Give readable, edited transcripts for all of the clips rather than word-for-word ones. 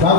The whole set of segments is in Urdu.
10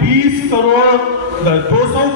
200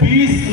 20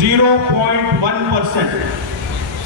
0.1%,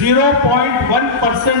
0.1%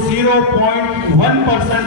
0.1%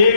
1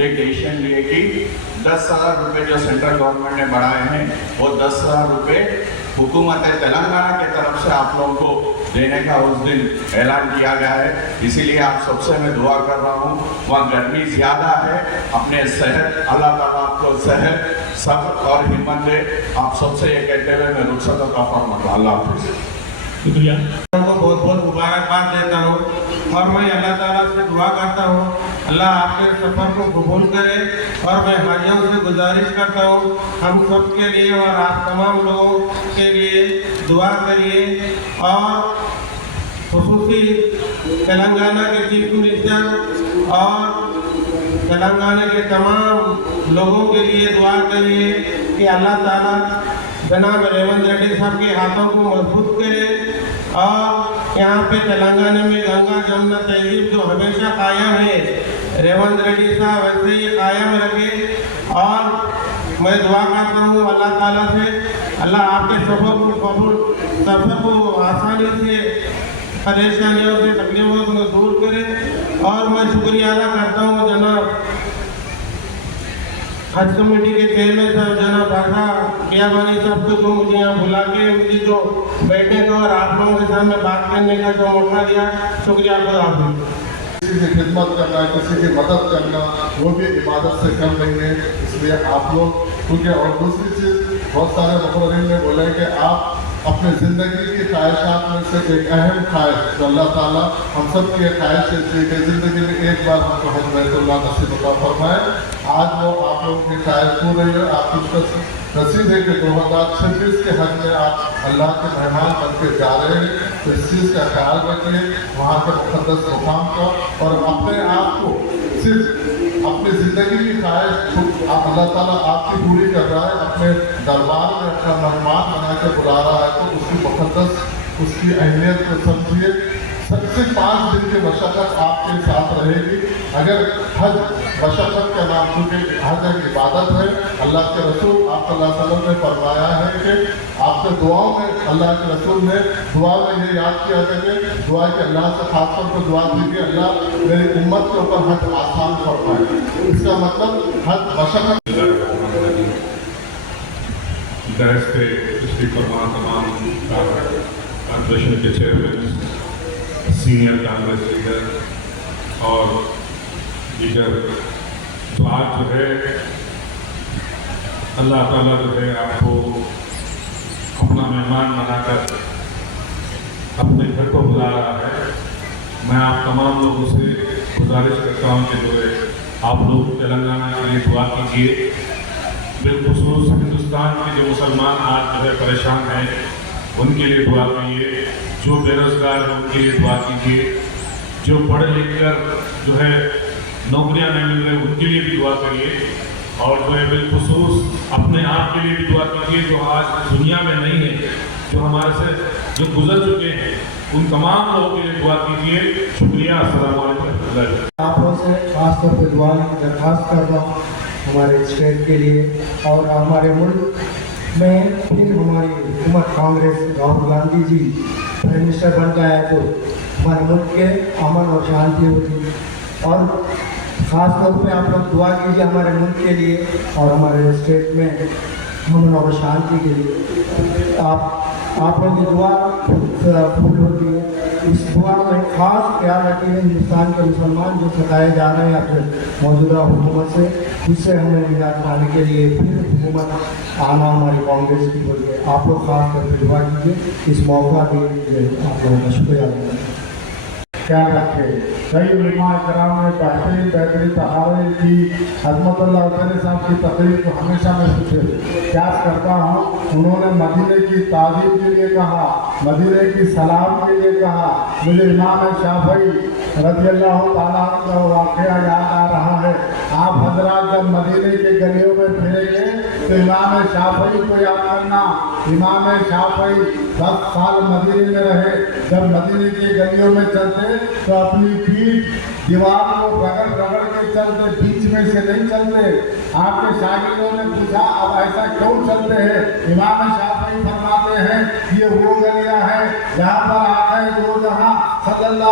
ایک ڈیسیژن لیے کہ 10,000 روپے جو سینٹرل گورنمنٹ نے بڑھائے ہیں وہ 10,000 روپے حکومت تلنگانہ کی طرف سے آپ لوگوں کو دینے کا اس دن اعلان کیا گیا ہے. اسی لیے آپ سب سے میں دعا کر رہا ہوں, وہاں گرمی زیادہ ہے, اپنے صحت, اللہ تعالیٰ آپ کو صحت, صبر اور ہمت دے. آپ سب سے یہ کہتے ہوئے میں رخصت عطا فرماتا ہوں. اللہ حافظ. شکریہ. کو بہت بہت مبارکباد دیتا ہوں اور میں اللہ تعالیٰ سے دعا کرتا ہوں اللہ آپ کے سفر کو قبول کرے. اور میں حاجیوں سے گزارش کرتا ہوں ہم سب کے لیے اور آپ تمام لوگوں کے لیے دعا کریے, اور خصوصی تلنگانہ کے چیف منسٹر اور تلنگانہ کے تمام لوگوں کے لیے دعا کریے کہ اللہ تعالیٰ جناب ریونت ریڈی صاحب کے ہاتھوں کو مضبوط کرے اور یہاں پہ تلنگانہ میں گنگا جمنا تہذیب جو ہمیشہ قائم ہے ریونت ریڈی صاحب ویسے ہی قائم رکھے. اور میں دعا کرتا ہوں اللہ تعالیٰ سے اللہ آپ کے سفر کو آسانی سے, پریشانیوں سے, تکلیفوں سے دور کرے. اور میں شکریہ ادا کرتا ہوں جناب حج کمیٹی کے چیئرمین صاحب جناب راجا کیابانی صاحب کو جو مجھے یہاں بلا کے مجھے جو بیٹھنے کا اور آپ لوگوں کے سامنے بات کرنے کا جو موقع دیا, شکریہ خدا حافظ. کسی کی خدمت کرنا, کسی کی مدد کرنا وہ بھی عبادت سے کم نہیں ہے. اس لیے آپ لوگ, کیونکہ اور دوسری چیز بہت سارے مقررین نے بولے کہ آپ اپنے زندگی کی خواہشات میں سے ایک اہم خواہش جو اللہ تعالیٰ ہم سب کی خواہش ہے کہ زندگی میں ایک بار ہم کو حج بیت اللہ نصیب عطا فرمائے. آج وہ آپ لوگوں کی خواہش پور رہی ہے. آپ کو نصیب ہے کہ 2026 کے حج میں آپ اللہ کے مہمان بن کے جا رہے ہیں, تو اس چیز کا خیال رکھیے وہاں کے مقدس مقام کا, اور اپنے آپ کو صرف اپنی زندگی کی خواہش اللہ تعالیٰ آپ کی پوری کر رہا ہے, اپنے دربار میں اپنا مہمان بنا کے بلا رہا ہے, تو اس کی مقدس, اس کی اہمیت کو سمجھیے. صرف 5 دن کی مشقت آپ کے ساتھ رہے گی. اگر حج مشقت کا نام, کیونکہ حج ایک عبادت ہے, اللہ کے رسول آپ صلی اللہ علیہ وسلم نے فرمایا ہے کہ آپ کے دعاؤں میں, اللہ کے رسول نے دعا میں یہ یاد کیا کہ دعا کہ اللہ سے خاص طور پر دعا کی کہ اللہ میری امت کے اوپر حج آسان فرمائے. اس کا مطلب حج مشقت. درس پہ تشریف فرما تمام کارپوریشن کے چیئرمین, سینئر کانگریس لیڈر اور دیگر, تو آج جو ہے اللہ تعالیٰ جو ہے آپ کو اپنا مہمان بنا کر اپنے گھر کو بلا رہا ہے. میں آپ تمام لوگوں سے گزارش کرتا ہوں کہ جو ہے آپ لوگ تلنگانہ کے لیے دعا کیجیے. بالخصوص ہندوستان کے جو مسلمان آج جو ہے پریشان ہیں ان کے لیے دعا کیجیے. جو بے روزگار ہیں ان کے لیے دعا کیجیے. جو پڑھ لکھ کر جو ہے نوکریاں نہیں مل رہے ان کے لیے بھی دعا کریے. اور جو ہے بالخصوص اپنے آپ کے لیے بھی دعا کیجیے جو آج دنیا میں نہیں ہے, جو ہمارے سے جو گزر چکے ہیں, ان تمام لوگوں کے لیے دعا کیجیے. شکریہ. السلام علیکم. آپ لوگوں سے خاص طور پہ دعا کی درخواست کر رہا ہوں ہمارے اسٹیٹ کے لیے اور ہمارے ملک میں. پھر ہماری حکومت Congress Rahul Gandhi g prime minister بن گیا ہے تو ہمارے ملک کے امن اور شانتی ہوگی. اور خاص طور پہ آپ لوگ دعا کیجیے ہمارے ملک کے لیے اور ہمارے اسٹیٹ میں امن اور شانتی کے لیے. آپ لوگوں کی دعا پھول ہوتی ہے. اس دعا میں خاص خیال رکھیے ہندوستان کے مسلمان جو ستائے جا رہے ہیں اپنے موجودہ حکومت سے, اس سے ہمیں نجات پانے کے لیے پھر حکومت آنا ہماری کانگریس کی بولیے. آپ لوگ خاص طور پہ دعا کیجیے. اس موقع کے لیے آپ لوگوں کا شکریہ ادا کریں. خیال رکھے. کئی علماء کرام نے بہترین تحارے کی عظمت اللہ علیہ صاحب کی تقریر کو ہمیشہ میں پیاس کرتا ہوں. انہوں نے مدینے کی تعظیم کے لیے کہا, مدینے کی سلام کے لیے کہا. مجھے امام شافعی رضی اللہ تعالیٰ عنہ کا واقعہ یاد آ رہا ہے. آپ حضرات جب مدینے کے گلیوں میں پھریں گے تو امام شافعی کو یاد کرنا. امام شافعی 10 سال مدینے میں رہے. جب مدینے کی گلیوں میں چلتے تو اپنی پیٹھ دیوار کو رگڑ کے چلتے, بیچ میں سے نہیں چلتے. آپ کے شاگردوں نے پوچھا اب ایسا کیوں چلتے ہیں؟ امام شافعی فرماتے ہیں یہ وہ گلیاں ہیں جہاں پر آقا دو جہاں صلی اللہ